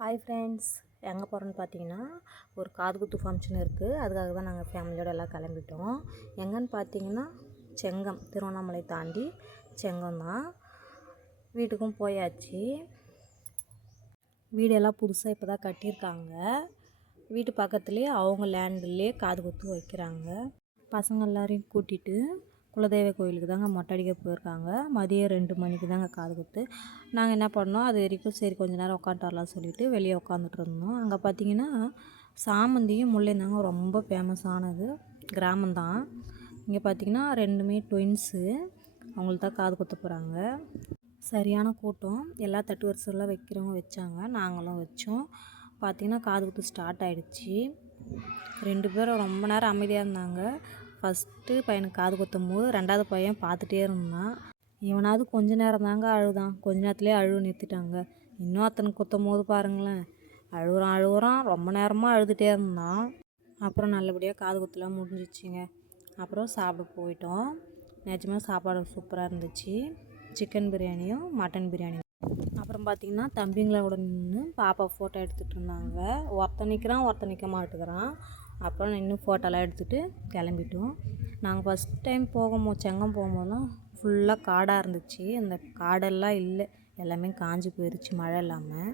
Hi friends, எங்கே போகிறோன்னு பார்த்தீங்கன்னா ஒரு காது குத்து ஃபங்க்ஷன் இருக்குது. அதுக்காக தான் நாங்கள் ஃபேமிலியோடு எல்லாம் கிளம்பிட்டோம். எங்கன்னு பார்த்தீங்கன்னா செங்கம், திருவண்ணாமலை தாண்டி செங்கம் தான். வீட்டுக்கும் போயாச்சு. வீடெல்லாம் புதுசாக இப்போ தான் கட்டியிருக்காங்க. வீட்டு பக்கத்துலேயே அவங்க லேண்ட்லேயே காது குத்து வைக்கிறாங்க. பசங்க எல்லாரையும் கூட்டிகிட்டு குலதெய்வ கோயிலுக்கு தாங்க மொட்டை அடிக்க போயிருக்காங்க. மதியம் 2 மணிக்கு தாங்க காது குத்து. நாங்கள் என்ன பண்ணோம், அது வரைக்கும் சரி கொஞ்ச நேரம் உட்காந்துட்டு வரலாம் சொல்லிவிட்டு வெளியே உட்காந்துட்டு இருந்தோம். அங்கே பார்த்தீங்கன்னா சாமந்தியும் முல்லையும் தாங்க ரொம்ப ஃபேமஸானது. கிராமம்தான். இங்கே பார்த்தீங்கன்னா 2மே ட்வின்ஸு. அவங்களுக்கு தான் காது குத்த போகிறாங்க. சரியான கூட்டம். எல்லா தட்டு வரிசைலாம் வைக்கிறவங்க வச்சாங்க, நாங்களும் வச்சோம். பார்த்திங்கன்னா காது குத்து ஸ்டார்ட் ஆகிடுச்சி. 2 பேரும் ரொம்ப நேரம் அமைதியாக இருந்தாங்க. ஃபஸ்ட்டு பையனுக்கு காது குத்தும் போது 2வது பையன் பார்த்துட்டே இருந்தான். இவனாவது கொஞ்ச நேரம் தாங்க அழுதான். கொஞ்ச நேரத்துலேயே அழுவ நிறுத்திட்டாங்க. இன்னும் அத்தனுக்கு குத்தும் போது பாருங்களேன், அழுகுறான். ரொம்ப நேரமாக அழுதுகிட்டே இருந்தான். அப்புறம் நல்லபடியாக காது குத்துலாம் முடிஞ்சிச்சிங்க. அப்புறம் சாப்பிட போயிட்டோம். நிஜமாக சாப்பாடு சூப்பராக இருந்துச்சு. சிக்கன் பிரியாணியும் மட்டன் பிரியாணியும். அப்புறம் பார்த்திங்கன்னா தம்பிங்களை கூட நின்று பாப்பா ஃபோட்டோ எடுத்துகிட்டு இருந்தாங்க. ஒருத்தன் நிற்கிறான், ஒருத்தன் நிற்க மாட்டேங்கிறான். அப்புறம் நின்று ஃபோட்டோலாம் எடுத்துகிட்டு கிளம்பிட்டோம். நாங்கள் ஃபஸ்ட் டைம் செங்கம் போகும்போதெல்லாம் ஃபுல்லாக காடாக இருந்துச்சு. அந்த காடெல்லாம் இல்லை, எல்லாமே காஞ்சி போயிடுச்சு மழை இல்லாமல்.